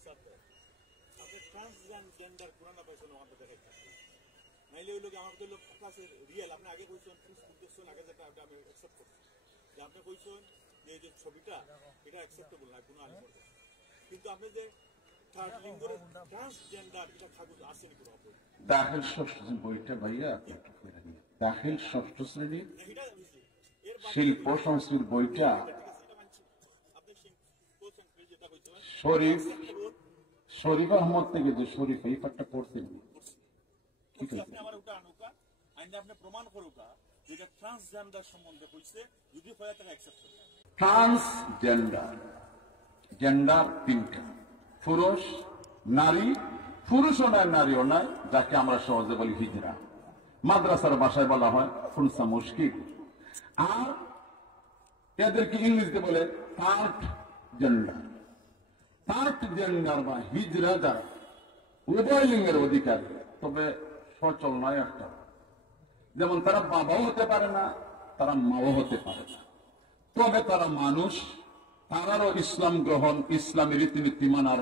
আপনি ট্রান্সজেন্ডার কোরআনা পাইছেন ওখান থেকে নাইলে ওই লোক আমার তো লোক কাছে রিয়েল আপনি আগে কইছেন করতেছেন আগে যেটা আমি অ্যাকসেপ্ট করছি যে আপনি কইছেন যে এই যে ছবিটা এটা অ্যাকসেপ্টেবল না কোনো আলিম কিন্তু আপনি যে থার্ড লিঙ্গের ট্রান্সজেন্ডার এটা কাগজ আসেনি কোনো অপর দাখিল ষষ্ঠ বইটা ভাইয়া দাখিল ষষ্ঠ শ্রেণীর শিল্প সংস্কৃত বইটা শরীফ আহমদ থেকে যে শরীফ এই পাঠটা পড়তেন আপনি আমার ওটা আনুকা আইন আপনি প্রমাণ করুকা যেটা ট্রান্সজেন্ডার সম্বন্ধে কইছে যদি হয় তাকে অ্যাকসেপ্ট করবে ট্রান্সজেন্ডার জেন্ডার তিনটা পুরুষ নারী পুরুষও নয় নারীও নয় যাকে আমরা সহজে বলি হিজরা মাদ্রাসার ভাষায় বলা হয় ফুনসা মুশকিল আর এদেরকে ইংরেজিতে বলে থার্ড জেন্ডার বা হিজরা যারা উভয় লিঙ্গের অধিকার তবে সচল নয় একটা যেমন তারা বাবাও হতে পারে না তারা মাও হতে পারে না তবে তারা মানুষ তারারও ইসলাম গ্রহণ ইসলামী রীতিনীতি মানার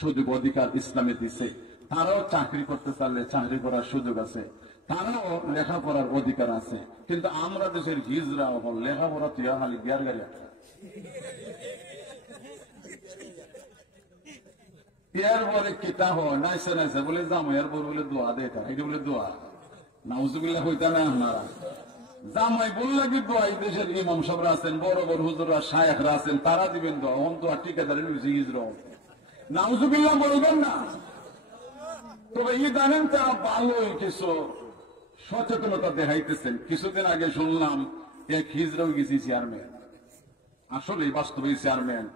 সুযোগ অধিকার ইসলামে দিছে তারাও চাকরি করতে চাইলে চাকরি করার সুযোগ আছে তারাও লেখাপড়ার অধিকার আছে কিন্তু আমরা দেশের হিজরা লেখাপড়া তুই খালি গিয়ার গাড়ি এরপরে কিতা হয় নাইসে নাইসে বলে জামাই এর পর বলে দোয়া দেখা এটা বলে দোয়া নাউজুবিল্লাহ হইতা না আপনারা জামাই বললে কি দোয়া এই দেশের ইমাম সাহেবরা আছেন বড় বড় হুজুররা শায়েখরা আছেন তারা দিবেন দোয়া হন তো আর ঠিকাদারের হিজরা নাউজুবিল্লাহ বলবেন না তবে ই জানেন তারা ভালোই কিছু সচেতনতা দেখাইতেছেন কিছুদিন আগে শুনলাম এক হিজরাও গেছি চেয়ারম্যান আসলে বাস্তবে চেয়ারম্যান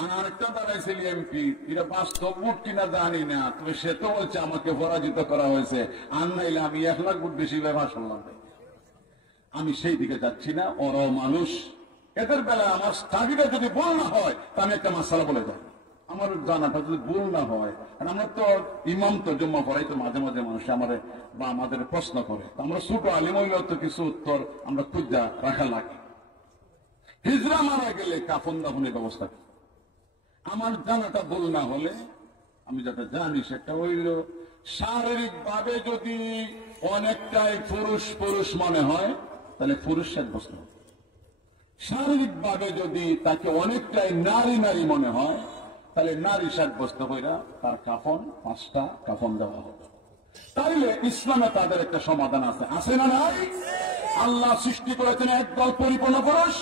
আর আরেকটা দাঁড়াইছিল এমপি এটা বাস্তব ভোট কিনা জানি না তবে সে তো বলছে আমাকে পরাজিত করা হয়েছে আর নাইলে আমি 1 লাখ ভোট বেশি ব্যবহার শুনলাম আমি সেই দিকে যাচ্ছি না ওরাও মানুষ এদের বেলায় আমার স্টাডিটা যদি ভুল না হয় তা আমি একটা মাসালা বলে যাই আমার জানাটা যদি ভুল না হয় কারণ আমরা তো ইমাম তো জম্মা পড়াই তো মাঝে মাঝে মানুষ আমাদের বা আমাদের প্রশ্ন করে আমরা ছোট আলিম হইলেও তো কিছু উত্তর আমরা খুঁজা রাখা লাগে হিজরা মারা গেলে কাফন দাফনের ব্যবস্থা আমার জানাটা ভুল না হলে আমি যেটা জানি সেটা হইল শারীরিক ভাবে যদি অনেকটাই পুরুষ মনে হয় তাহলে পুরুষ সাব্যস্ত হবে শারীরিক ভাবে যদি তাকে অনেকটাই নারী মনে হয় তাহলে নারী সাব্যস্ত হইরা তার কাফন 5টা কাফন দেওয়া হবে তাইলে ইসলামে তাদের একটা সমাধান আছে না নাই আল্লাহ সৃষ্টি করেছেন একদল পরিপূর্ণ পুরুষ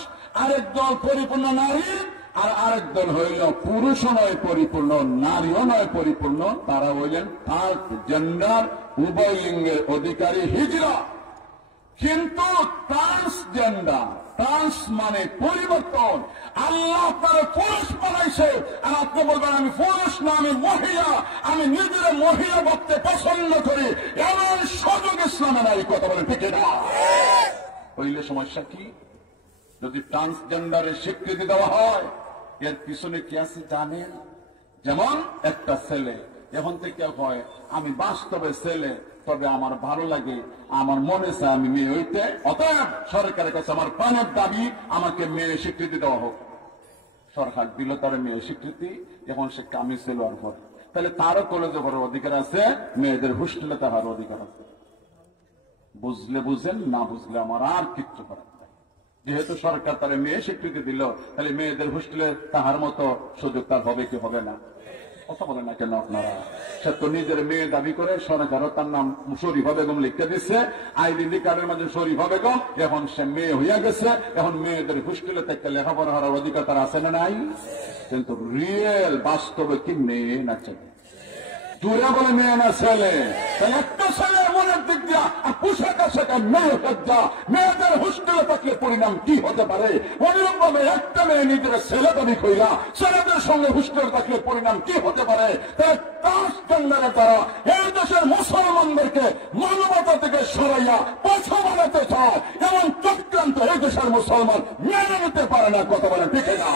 আরেক দল পরিপূর্ণ নারী আর আরেক দল হইল পুরুষও নয় পরিপূর্ণ নারীও নয় পরিপূর্ণ তারা হইলেন থার্ড জেন্ডার উভয় লিঙ্গের অধিকারী হিজরা কিন্তু ট্রান্সজেন্ডার ট্রান্স মানে পরিবর্তন আল্লাহ তারা পুরুষ বানাইছে আর আপনি বলবেন আমি পুরুষ না আমি মহিলা আমি নিজের মহিলা ভাবতে পছন্দ করি এমন সুযোগ ইসলামে নাই কথা বলে ঠিক না হইলে সমস্যা কি যদি ট্রান্সজেন্ডারের স্বীকৃতি দেওয়া হয় এর পিছনে কি আছে জানেন যেমন একটা ছেলে এখন থেকে হয় আমি বাস্তবে ছেলে তবে আমার ভালো লাগে আমার মনে চায় আমি মেয়ে হইতে অতএব সরকারের কাছে আমার প্রাণের দাবি আমাকে মেয়ে স্বীকৃতি দেওয়া হোক সরকার দিল তার মেয়ে স্বীকৃতি এখন সে কামি ছিল আর পর তাহলে তারও কলেজে পড়ার অধিকার আছে মেয়েদের হোস্টেলে তাহার অধিকার আছে বুঝলে বুঝেন না বুঝলে আমার আর কিচ্ছু করার নাই যেহেতু সরকার তার মেয়ে স্বীকৃতি দিল তাহলে মেয়েদের হোস্টেলে তাহার মতো সুযোগ তার হবে কি হবে না কথা বলে না কেন আপনারা সে তো নিজের মেয়ে দাবি করে সরকারও তার নাম শরীফা বেগম লিখতে দিচ্ছে আইডেন্টি কার্ডের মাঝে শরীফা বেগম এখন সে মেয়ে হইয়া গেছে এখন মেয়েদের হোস্টেলে থেকে লেখাপড়া হওয়ার অধিকার তার আছে না নাই কিন্তু রিয়েল বাস্তবে কি মেয়ে না ছেলে জোরে বলে মেয়ে না ছেলে একটা ছেলে মনের দিক দিয়া আর পোশাক আশাকে মেয়ে হত্যা মেয়েদের হোস্টেলে থাকলে পরিণাম কি হতে পারে অনিরম ভাবে একটা মেয়ে নিজের ছেলে দাবি কইলা ছেলেদের সঙ্গে হোস্টেলে থাকলে পরিণাম কি হতে পারে ট্রান্সজেন্ডারে তারা এই দেশের মুসলমানদেরকে মানবতা থেকে সরাইয়া পথা বানাতে চায় এমন চক্রান্ত এই দেশের মুসলমান মেনে নিতে পারে না কথা বলে ঠিক না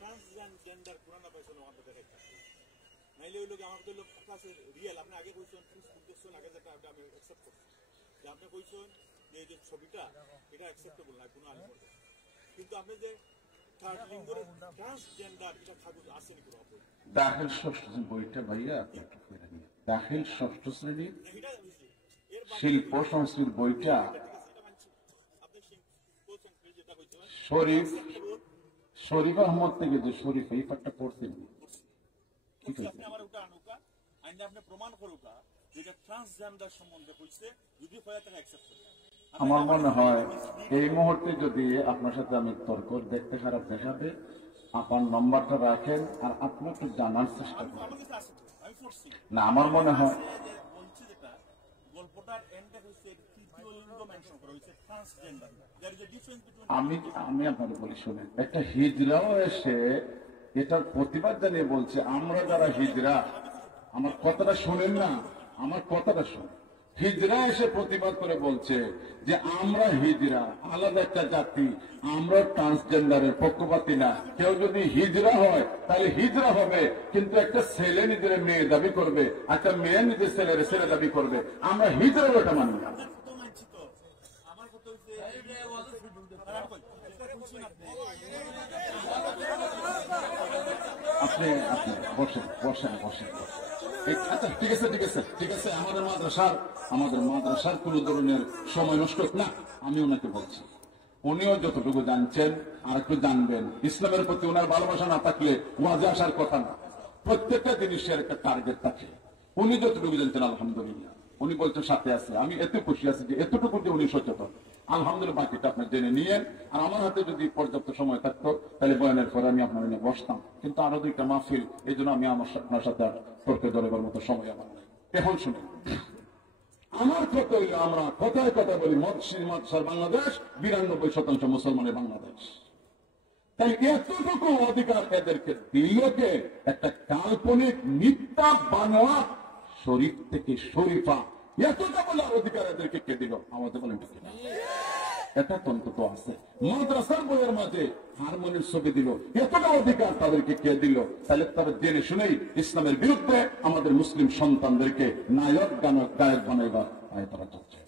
ট্রান্সজেন্ডার কোরআনা পাইছেন ওখান থেকে নাইলে ওই লোক আমার তো লোক কাছে রিয়েল আপনি আগে কইছেন করতেছেন আগে যেটা আমি অ্যাকসেপ্ট করছি যে আপনি কইছেন যে এই যে ছবিটা এটা অ্যাকসেপ্টেবল না কোনো আলিমের কাছে। কিন্তু আপনি যে থার্ড লিঙ্গের ট্রান্সজেন্ডার এটা কাগজ আসেনি কোনো অপর দাখিল ষষ্ঠ বইটা ভাইয়া দাখিল ষষ্ঠ শ্রেণীর এটা হয়েছে এর শিল্প সংস্কৃতির বইটা এটা মানছি আপনি বলছেন যেটা হয়েছে শরীফ আহমদ থেকে যে শরীফ এই পাঠটা পড়ছেন ঠিক আছে আপনি আমার ওটা আনুকা আইনে আপনি প্রমাণ করুকা যেটা ট্রান্সজেন্ডার সম্বন্ধে কইছে যদি হয় তাকে অ্যাকসেপ্ট করবে। আমার মনে হয় এই মুহূর্তে যদি আপনার সাথে আমি তর্ক দেখতে খারাপ দেখাবে আপনার নম্বরটা রাখেন আর আপনি একটু জানার চেষ্টা করেন। আমার কাছে আছে তো, আমি পড়ছি না আমার মনে হয় যে বলছে যেটা গল্পটার এন্ডে হইছে তৃতীয় লিঙ্গ মেনশন করা হইছে transgender. There is a difference between আমি আপনাকে বলি শুনেন একটা হিজড়াও এসে এটার প্রতিবাদ জানিয়ে বলছে আমরা যারা হিজড়া আমার কথাটা শুনেন না আমার কথাটা শুনেন হিজড়া এসে প্রতিবাদ করে বলছে যে আমরা হিজড়া আলাদা একটা জাতি আমরা ট্রান্সজেন্ডারের পক্ষপাতী না কেউ যদি হিজড়া হয় তাহলে হিজড়া হবে কিন্তু একটা ছেলে নিজের মেয়ে দাবি করবে একটা মেয়ে নিজের ছেলের ছেলে দাবি করবে আমরা হিজড়ার ওটা মানি না তো মানছি তো আমার কথা হইছে খারাপ কই এটা বুঝছেন আপনি আপনি বসেন বসেন বসেন আচ্ছা ঠিক আছে আমাদের মাদ্রাসার কোন ধরনের সময় নষ্ট না আমি ওনাকে বলছি উনিও যতটুকু জানছেন আর একটু জানবেন ইসলামের প্রতি ওনার ভালোবাসা না থাকলে ওয়াজে আসার কথা না প্রত্যেকটা জিনিসের একটা টার্গেট থাকে উনি যতটুকু জানছেন আলহামদুলিল্লাহ উনি বলছেন সাথে আছে আমি এত খুশি আছি যে এতটুকু যে উনি সচেতন আলহামদুলিল্লাহ বাকিটা আপনি জেনে নিয়েন আর আমার হাতে যদি পর্যাপ্ত সময় থাকতো তাহলে বয়ানের পরে আমি আপনার নিয়ে বসতাম কিন্তু আরো দুইটা মাহফিল এই জন্য আমি আপনার সাথে আর তর্কে দলের মতো সময় আমার নেই এখন শুনে আমার কথা হইলে আমরা কথায় কথা বলি মদসার বাংলাদেশ 92% মুসলমানের বাংলাদেশ তাই এতটুকু অধিকার এদেরকে দিলকে একটা কাল্পনিক মিথ্যা বানোয়া শরীফ থেকে শরীফা এতটা বলার অধিকার এদেরকে কে দিল আমাদের বলেন ঠিক না এটা অন্তত আছে মাদ্রাসার বইয়ের মাঝে হারমোনিয়াম ছবি দিল এতটা অধিকার তাদেরকে কে দিল তাহলে তারা জেনে শুনেই ইসলামের বিরুদ্ধে আমাদের মুসলিম সন্তানদেরকে নায়ক গায়ক বানাইবার তারা চাচ্ছে